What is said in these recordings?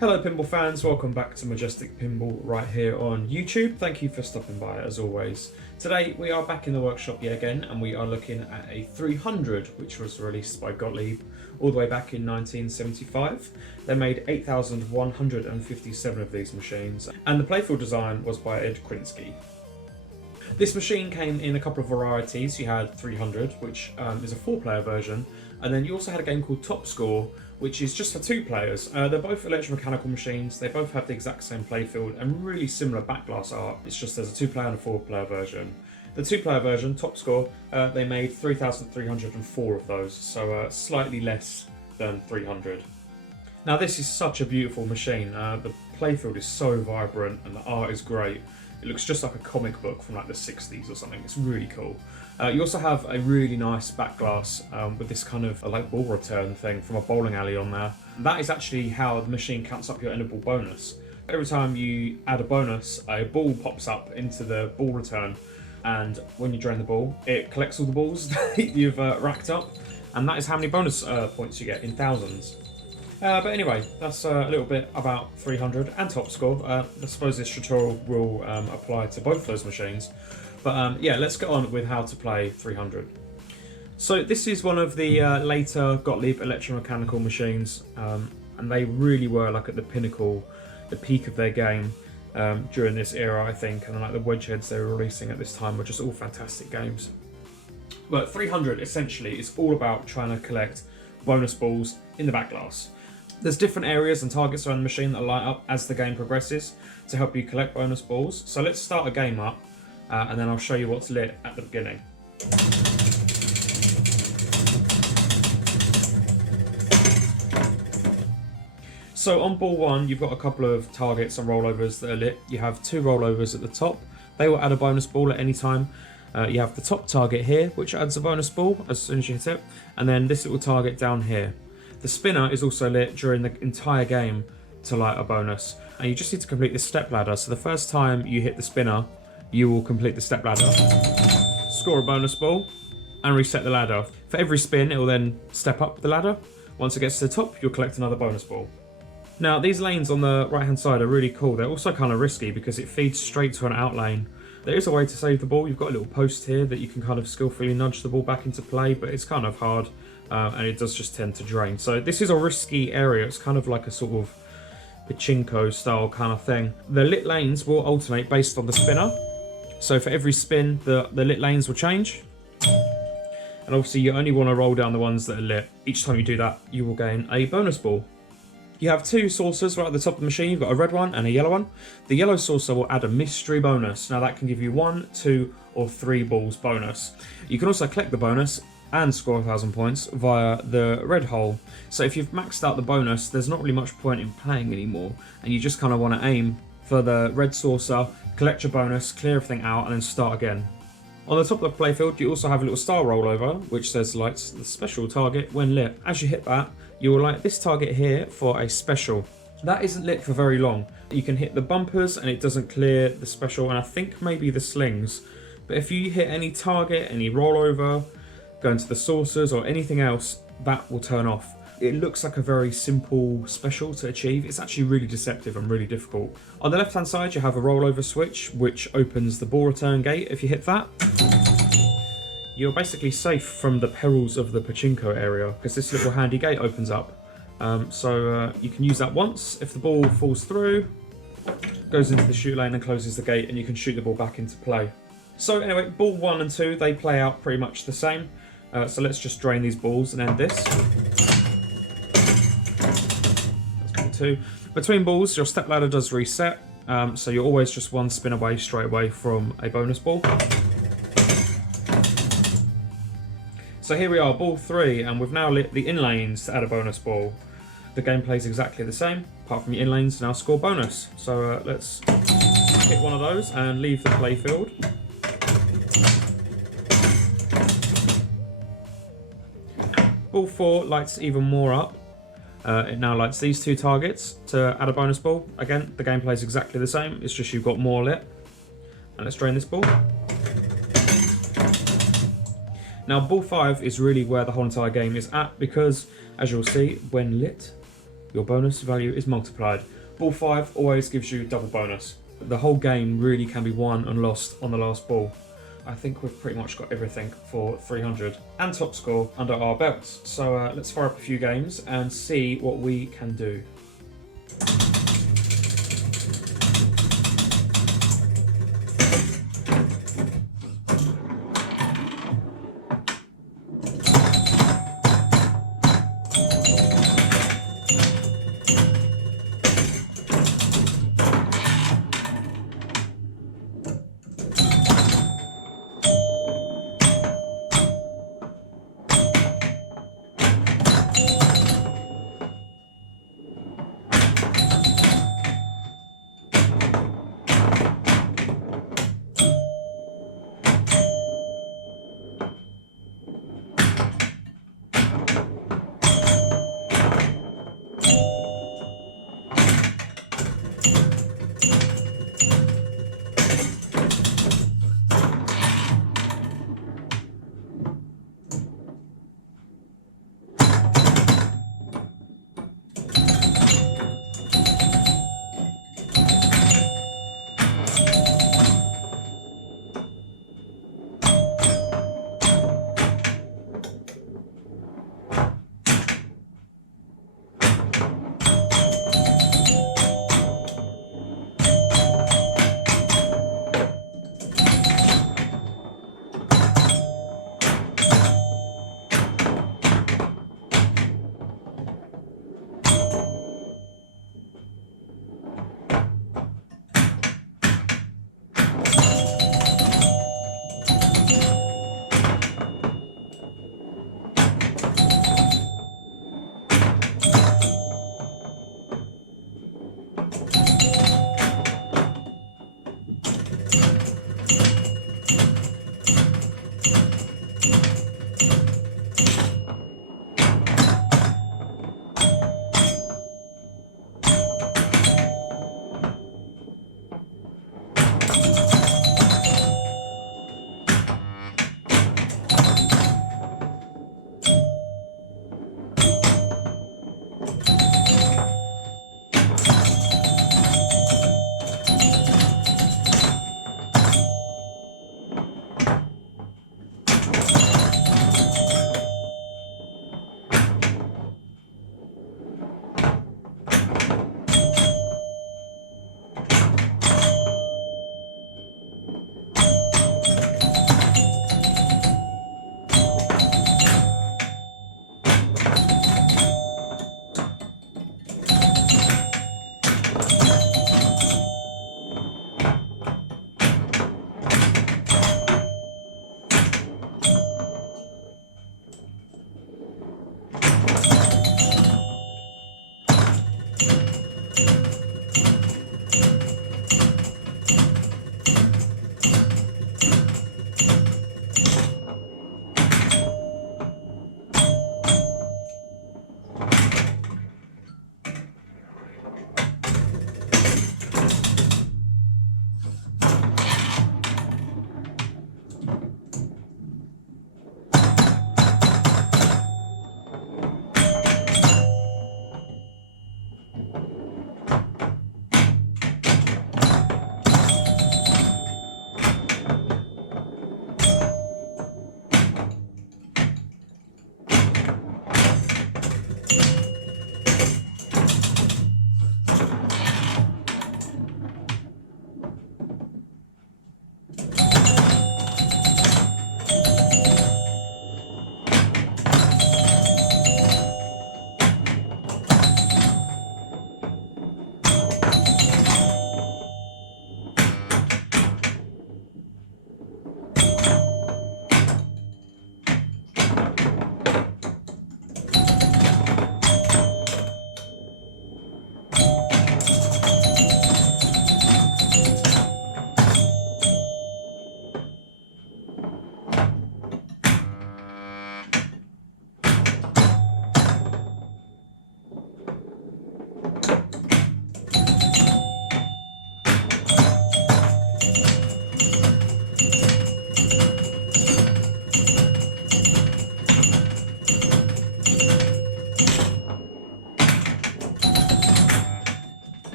Hello pinball fans, welcome back to Majestic Pinball right here on YouTube. Thank you for stopping by as always. Today we are back in the workshop yet again and we are looking at a 300 which was released by Gottlieb all the way back in 1975. They made 8,157 of these machines and the playfield design was by Ed Krynski. This machine came in a couple of varieties. You had 300 which is a 4-player version, and then you also had a game called Top Score which is just for 2 players. They're both electro-mechanical machines, they both have the exact same playfield and really similar backglass art. It's just there's a 2-player and a 4-player version. The 2-player version, Top Score, they made 3,304 of those, so slightly less than 300. Now this is such a beautiful machine. The playfield is so vibrant and the art is great. It looks just like a comic book from like the 60s or something. It's really cool. You also have a really nice back glass with this kind of like ball return thing from a bowling alley on there. That is actually how the machine counts up your end of ball bonus. Every time you add a bonus, a ball pops up into the ball return, and when you drain the ball, it collects all the balls that you've racked up, and that is how many bonus points you get in thousands. But anyway, that's a little bit about 300 and Top Score. I suppose this tutorial will apply to both those machines. But yeah, let's get on with how to play 300. So this is one of the later Gottlieb electromechanical machines, and they really were like at the pinnacle, the peak of their game during this era, I think. And like the wedge heads they were releasing at this time were just all fantastic games. But 300 essentially is all about trying to collect bonus balls in the back glass. There's different areas and targets around the machine that light up as the game progresses to help you collect bonus balls. So let's start a game up and then I'll show you what's lit at the beginning. So on ball 1 you've got a couple of targets and rollovers that are lit. You have 2 rollovers at the top. They will add a bonus ball at any time. You have the top target here which adds a bonus ball as soon as you hit it, and then this little target down here. The spinner is also lit during the entire game to light a bonus, and you just need to complete this step ladder. So the first time you hit the spinner, you will complete the step ladder, score a bonus ball, and reset the ladder. For every spin, it will then step up the ladder. Once it gets to the top, you'll collect another bonus ball. Now, these lanes on the right-hand side are really cool. They're also kind of risky because it feeds straight to an out lane. There is a way to save the ball. You've got a little post here that you can kind of skillfully nudge the ball back into play, but it's kind of hard. And it does just tend to drain. So this is a risky area. It's kind of like a sort of pachinko style kind of thing. The lit lanes will alternate based on the spinner. So for every spin, the lit lanes will change. And obviously you only want to roll down the ones that are lit. Each time you do that, you will gain a bonus ball. You have 2 saucers right at the top of the machine. You've got a red one and a yellow one. The yellow saucer will add a mystery bonus. Now that can give you 1, 2, or 3 balls bonus. You can also collect the bonus and score 1,000 points via the red hole. So if you've maxed out the bonus, there's not really much point in playing anymore, and you just kind of want to aim for the red saucer, collect your bonus, clear everything out, and then start again. On the top of the playfield, you also have a little star rollover, which says lights the special target when lit. As you hit that, you will light this target here for a special. That isn't lit for very long. You can hit the bumpers and it doesn't clear the special, and I think maybe the slings. But if you hit any target, any rollover, go into the saucers or anything else, that will turn off. It looks like a very simple special to achieve. It's actually really deceptive and really difficult. On the left hand side you have a rollover switch which opens the ball return gate. If you hit that, you're basically safe from the perils of the pachinko area because this little handy gate opens up. So you can use that once. If the ball falls through, goes into the shoot lane and closes the gate, and you can shoot the ball back into play. So anyway, ball 1 and 2, they play out pretty much the same. So let's just drain these balls and end this. That's ball 2. Between balls, your step ladder does reset, so you're always just 1 spin away straight away from a bonus ball. So here we are, ball 3, and we've now lit the in lanes to add a bonus ball. The gameplay is exactly the same, apart from your in lanes now score bonus. So let's hit one of those and leave the playfield. Ball 4 lights even more up. It now lights these 2 targets to add a bonus ball. Again, the gameplay is exactly the same, it's just you've got more lit. And let's drain this ball. Now ball 5 is really where the whole entire game is at, because as you'll see, when lit, your bonus value is multiplied. Ball 5 always gives you double bonus. The whole game really can be won and lost on the last ball. I think we've pretty much got everything for 300 and top score under our belts. So let's fire up a few games and see what we can do.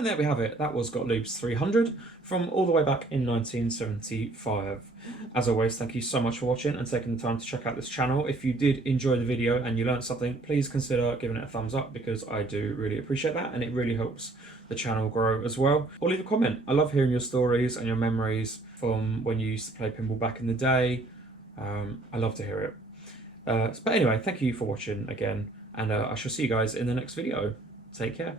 And there we have it. That was Gottlieb's 300 from all the way back in 1975. As always, thank you so much for watching and taking the time to check out this channel. If you did enjoy the video and you learned something, please consider giving it a thumbs up, because I do really appreciate that and it really helps the channel grow as well. Or leave a comment. I love hearing your stories and your memories from when you used to play pinball back in the day. I love to hear it. But anyway, thank you for watching again, and I shall see you guys in the next video. Take care.